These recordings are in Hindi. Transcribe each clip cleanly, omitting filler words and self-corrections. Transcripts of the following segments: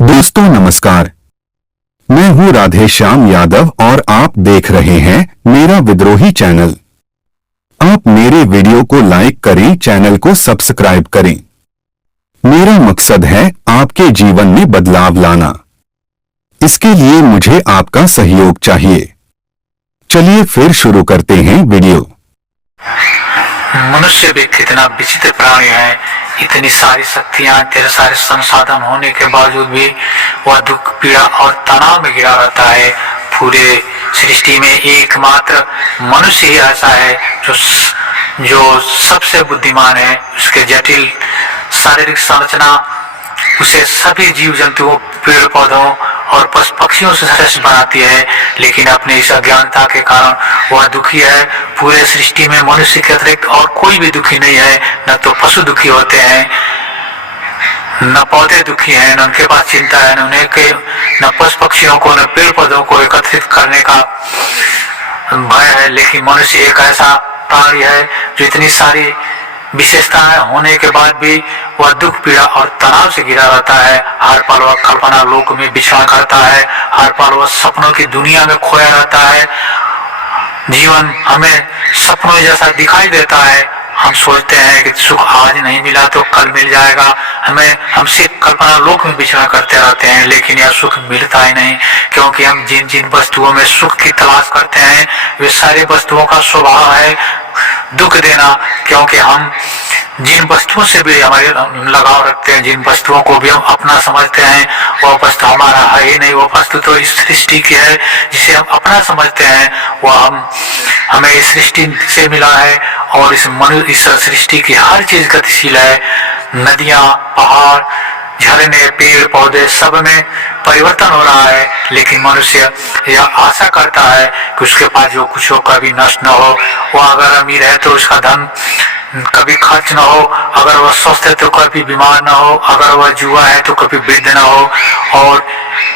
दोस्तों नमस्कार, मैं हूं राधेश्याम यादव और आप देख रहे हैं मेरा विद्रोही चैनल। आप मेरे वीडियो को लाइक करें, चैनल को सब्सक्राइब करें। मेरा मकसद है आपके जीवन में बदलाव लाना। इसके लिए मुझे आपका सहयोग चाहिए। चलिए फिर शुरू करते हैं वीडियो। मनुष्य भी कितना विचित्र प्राणी है। इतनी सारी शक्तियां, इतने सारे संसाधन होने के बावजूद भी वह दुख, पीड़ा और तनाव में घिरा रहता है। पूरे सृष्टि में एकमात्र मनुष्य ही ऐसा है जो सबसे बुद्धिमान है। उसके जटिल शारीरिक संरचना उसे सभी जीव जंतुओं, पेड़ पौधों और पशु पक्षियों से श्रेष्ठ बनाती है, लेकिन अपने इस अज्ञानता के कारण वह दुखी है। पूरे सृष्टि में मनुष्य के अतिरिक्त और कोई भी दुखी नहीं है। न तो पशु दुखी होते हैं, न पौधे दुखी हैं, न उनके पास चिंता है, न पशु पक्षियों को, न पेड़ पौधों को एकत्रित करने का भय है। लेकिन मनुष्य एक ऐसा प्राणी है जो इतनी सारी विशेषताएं होने के बाद भी वह दुख, पीड़ा और तनाव से घिरा रहता है। हर पल वह कल्पना लोक में विचरण करता है, हर पल वह सपनों की दुनिया में खोया रहता है। जीवन हमें सपनों जैसा दिखाई देता है। हम सोचते हैं कि सुख आज नहीं मिला तो कल मिल जाएगा। हम सिर्फ कल्पना लोक में विचरण करते रहते हैं, लेकिन यह सुख मिलता ही नहीं, क्योंकि हम जिन जिन वस्तुओं में सुख की तलाश करते हैं वे सारी वस्तुओं का स्वभाव है दुख देना। क्योंकि हम जिन वस्तुओं से भी हमारे लगाव रखते हैं, जिन वस्तुओं को भी हम अपना समझते हैं, वह वस्तु हमारा है ही नहीं। वह वस्तु तो इस सृष्टि की है जिसे हम अपना समझते हैं। वह हमें इस सृष्टि से मिला है और इस सृष्टि की हर चीज गतिशील है। नदियां, पहाड़, झरने, पेड़ पौधे, सब में परिवर्तन हो रहा है, लेकिन मनुष्य यह आशा करता है कि उसके पास जो कुछ हो कभी नष्ट न हो। वह अगर अमीर है तो उसका धन कभी खर्च न हो, अगर वह स्वस्थ है तो कभी बीमार न हो, अगर वह जुआ है तो कभी वृद्ध न हो। और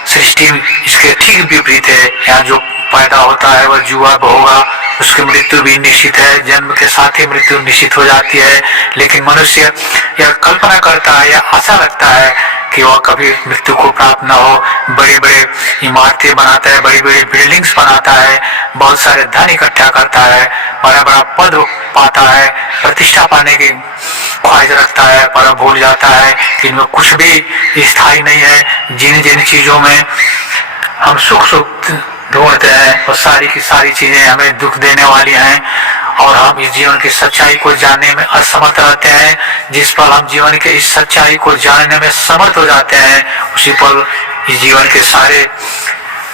सृष्टि इसके ठीक विपरीत है। यहाँ जो पैदा होता है वह जुआ होगा, उसकी मृत्यु भी निश्चित है, जन्म के साथ ही मृत्यु निश्चित हो जाती है। लेकिन मनुष्य यह कल्पना करता है, यह आशा रखता है कि वह कभी मृत्यु को प्राप्त न हो। बड़ी बड़ी इमारतें बनाता है, बड़ी बड़ी बिल्डिंग्स बनाता है, बहुत सारे धन इकट्ठा करता है, बड़ा बड़ा पद पाता है, प्रतिष्ठा पाने की ख्वाहिश रखता है, पर भूल जाता है कि इनमें कुछ भी स्थायी नहीं है। जिन जिन चीजों में हम सुख ढूंढते हैं वो सारी की सारी चीजें हमें दुख देने वाली हैं, और हम इस जीवन की सच्चाई को जानने में असमर्थ रहते हैं। जिस पल हम जीवन के इस सच्चाई को जानने में समर्थ हो जाते हैं, उसी पल इस जीवन के सारे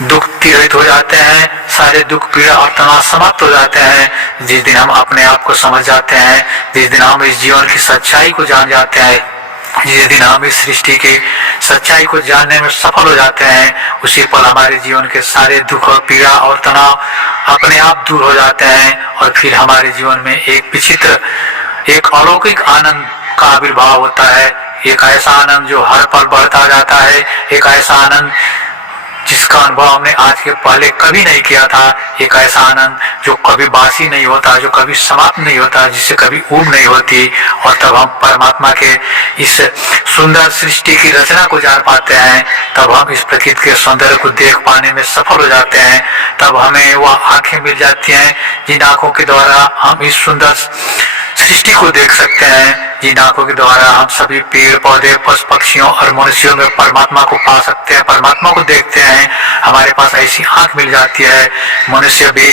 दुख तीरित हो जाते हैं, सारे दुख, पीड़ा और तनाव समाप्त हो जाते हैं। जिस दिन हम अपने आप को समझ जाते हैं, जिस दिन हम इस जीवन की सच्चाई को जान जाते हैं, जिस दिन हम इस सृष्टि की सच्चाई को जानने में सफल हो जाते हैं, उसी पल हमारे जीवन के सारे दुख और पीड़ा और तनाव अपने आप दूर हो जाते हैं। और फिर हमारे जीवन में एक विचित्र, एक अलौकिक आनंद का आविर्भाव होता है। एक ऐसा आनंद जो हर पल बढ़ता जाता है, एक ऐसा आनंद जिसका अनुभव हमने आज के पहले कभी नहीं किया था। एक ऐसा आनंद जो कभी बासी नहीं होता, जो कभी समाप्त नहीं होता, जिससे कभी ऊब नहीं होती। और तब हम परमात्मा के इस सुंदर सृष्टि की रचना को जान पाते हैं, तब हम इस प्रकृति के सौंदर्य को देख पाने में सफल हो जाते हैं। तब हमें वह आंखें मिल जाती हैं जिन आंखों के द्वारा हम इस सुंदर सृष्टि को देख सकते हैं, जिन आंखों के द्वारा हम सभी पेड़ पौधे, पशु पक्षियों और मनुष्यों में परमात्मा को पा सकते हैं, परमात्मा को देखते हैं। हमारे पास ऐसी आंख मिल जाती है। मनुष्य भी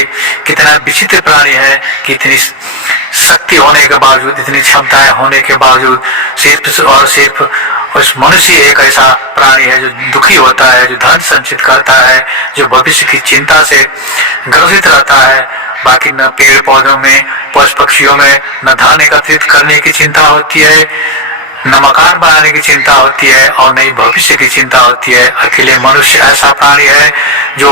कितना विचित्र प्राणी है कि इतनी शक्ति होने के बावजूद, इतनी क्षमताएं होने के बावजूद सिर्फ उस मनुष्य एक ऐसा प्राणी है जो दुखी होता है, जो धन संचित करता है, जो भविष्य की चिंता से ग्रसित रहता है। बाकी न पेड़ पौधों में, पशु पक्षियों में न धान एकत्रित करने की चिंता होती है, न मकान बनाने की चिंता होती है, और न ही भविष्य की चिंता होती है। अकेले मनुष्य ऐसा प्राणी है जो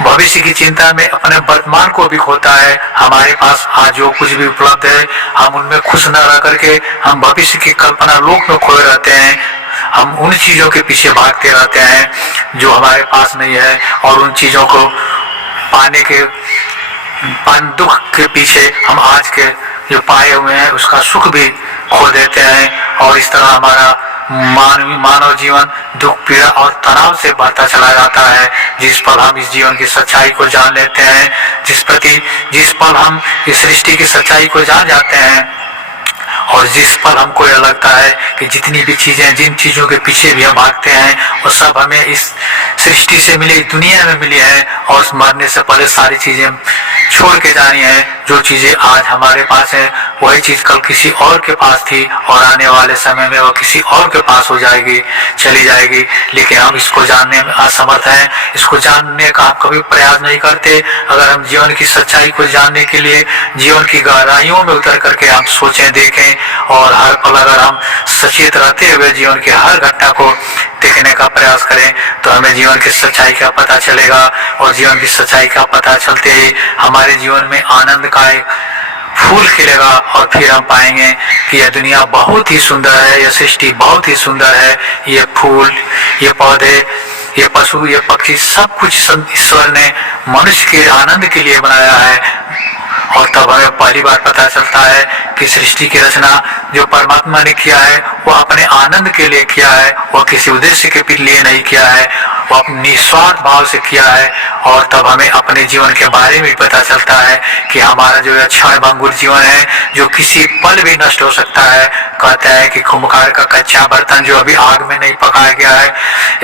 भविष्य की चिंता में अपने वर्तमान को भी खोता है। हमारे पास आज जो कुछ भी उपलब्ध है, हम उनमें खुश न रह करके हम भविष्य की कल्पना लोक में खोए रहते हैं। हम उन चीजों के पीछे भागते रहते हैं जो हमारे पास नहीं है, और उन चीजों को पाने के दुख के पीछे हम आज के जो पाए हुए हैं उसका सुख भी खो देते हैं। और इस तरह हमारा मानव जीवन दुख पीड़ा और तनाव से भरता चला जाता है। जिस पल हम इस जीवन की सच्चाई को जान लेते हैं, जिस पल हम इस सृष्टि की सच्चाई को जान जाते हैं, और जिस पल हमको यह लगता है कि जितनी भी चीजें, जिन चीजों के पीछे भी हम भागते हैं, वो सब हमें इस सृष्टि से मिली, दुनिया में मिली है, और मरने से पहले सारी चीजें छोड़ के जानी है। जो चीजें आज हमारे पास है वही चीज कल किसी और के पास थी, और आने वाले समय में वो किसी और के पास हो जाएगी, चली जाएगी। लेकिन हम इसको जानने में असमर्थ हैं, इसको जानने का हम कभी प्रयास नहीं करते। अगर हम जीवन की सच्चाई को जानने के लिए जीवन की गहराइयों में उतर करके हम सोचें, देखें, और हर पल अगर हम सचेत रहते हुए जीवन की हर घटना को देखने का प्रयास करें, तो हमें जीवन की सच्चाई का पता चलेगा। और जीवन की सच्चाई का पता चलते ही हमारे जीवन में आनंद का एक फूल खिलेगा, और फिर हम पाएंगे कि यह दुनिया बहुत ही सुंदर है, यह सृष्टि बहुत ही सुंदर है। ये फूल, ये पौधे, ये पशु, ये पक्षी, सब कुछ ईश्वर ने मनुष्य के आनंद के लिए बनाया है। और तब हमें पहली बार पता चलता है कि सृष्टि की रचना जो परमात्मा ने किया है वो अपने आनंद के लिए किया है, वो किसी उद्देश्य के लिए नहीं किया है, वो अपनी निस्वार्थ भाव से किया है। और तब हमें अपने जीवन के बारे में पता चलता है कि हमारा जो क्षण भंगुर जीवन है, जो किसी पल भी नष्ट हो सकता है। कहते हैं कि कुम्भकार का कच्चा बर्तन जो अभी आग में नहीं पकाया गया है,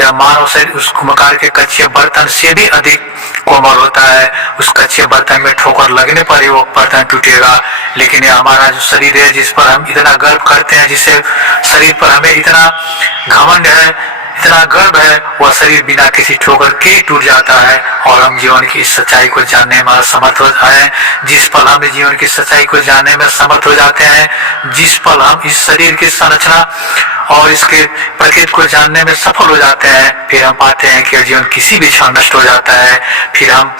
या मानव शरीर उस कुम्भकार के कच्चे बर्तन से भी अधिक कोमल होता है। उस कच्चे बर्तन में ठोकर लगने पर ही वो बर्तन टूटेगा। लेकिन ये हमारा जो शरीर है, जिस पर हम इतना गर्व करते हैं, जिससे शरीर पर हमें इतना घमंड है, इतना गर्व है, वह शरीर बिना किसी ठोकर के टूट जाता है। और हम जीवन की इस सच्चाई को जानने में असमर्थ होते हैं। जिस पल हम जीवन की सच्चाई को जानने में समर्थ हो जाते हैं, जिस पल हम इस शरीर की संरचना और इसके प्रकृति को जानने में सफल हो जाते हैं, फिर हम पाते हैं कि जीवन किसी भी क्षण नष्ट हो जाता है। फिर हम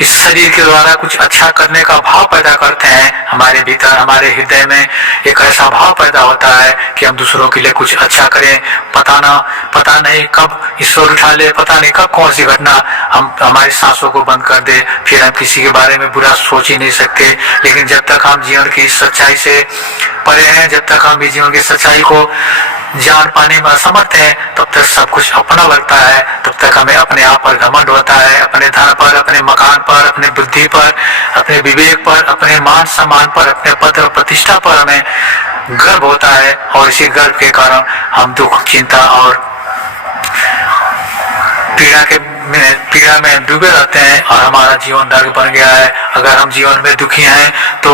इस शरीर के द्वारा कुछ अच्छा करने का भाव पैदा करते हैं। हमारे भीतर, हमारे हृदय में एक ऐसा भाव पैदा होता है कि हम दूसरों के लिए कुछ अच्छा करें। पता नहीं कब ईश्वर उठा ले, पता नहीं कब कौन सी घटना हम हमारी सांसों को बंद कर दे, फिर हम किसी के बारे में बुरा सोच ही नहीं सकते। लेकिन जब तक हम जीवन की सच्चाई से परे हैं, जब तक हम जीवन की सच्चाई को जान पाने में असमर्थ हैं, तब तक सब कुछ अपना लगता है। तब तक हमें अपने आप पर घमंड होता है, अपने धन पर, अपने मकान पर, अपने बुद्धि पर, अपने विवेक पर, अपने मान सम्मान पर, अपने पद और प्रतिष्ठा पर हमें गर्व होता है। और इसी गर्व के कारण हम दुख, चिंता और पीड़ा में डूबे रहते हैं, और हमारा जीवन नर्क बन गया है। अगर हम जीवन में दुखी हैं तो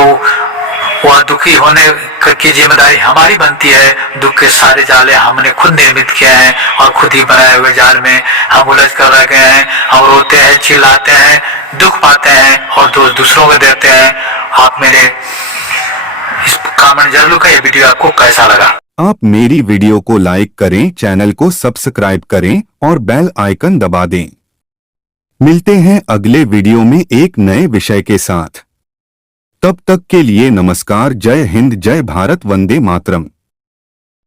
वह दुखी होने की जिम्मेदारी हमारी बनती है। दुख के सारे जाले हमने खुद निर्मित किए हैं, और खुद ही बनाए हुए जाल में हम उलझ कर रह गए हैं। हम रोते हैं, चिल्लाते हैं, दुख पाते हैं, और दोष दूसरों को देते हैं। आप मेरे इस कमेंट जरूर करें, वीडियो आपको कैसा लगा। आप मेरी वीडियो को लाइक करें, चैनल को सब्सक्राइब करें और बेल आइकन दबा दें। मिलते हैं अगले वीडियो में एक नए विषय के साथ। तब तक के लिए नमस्कार। जय हिंद, जय भारत, वंदे मातरम।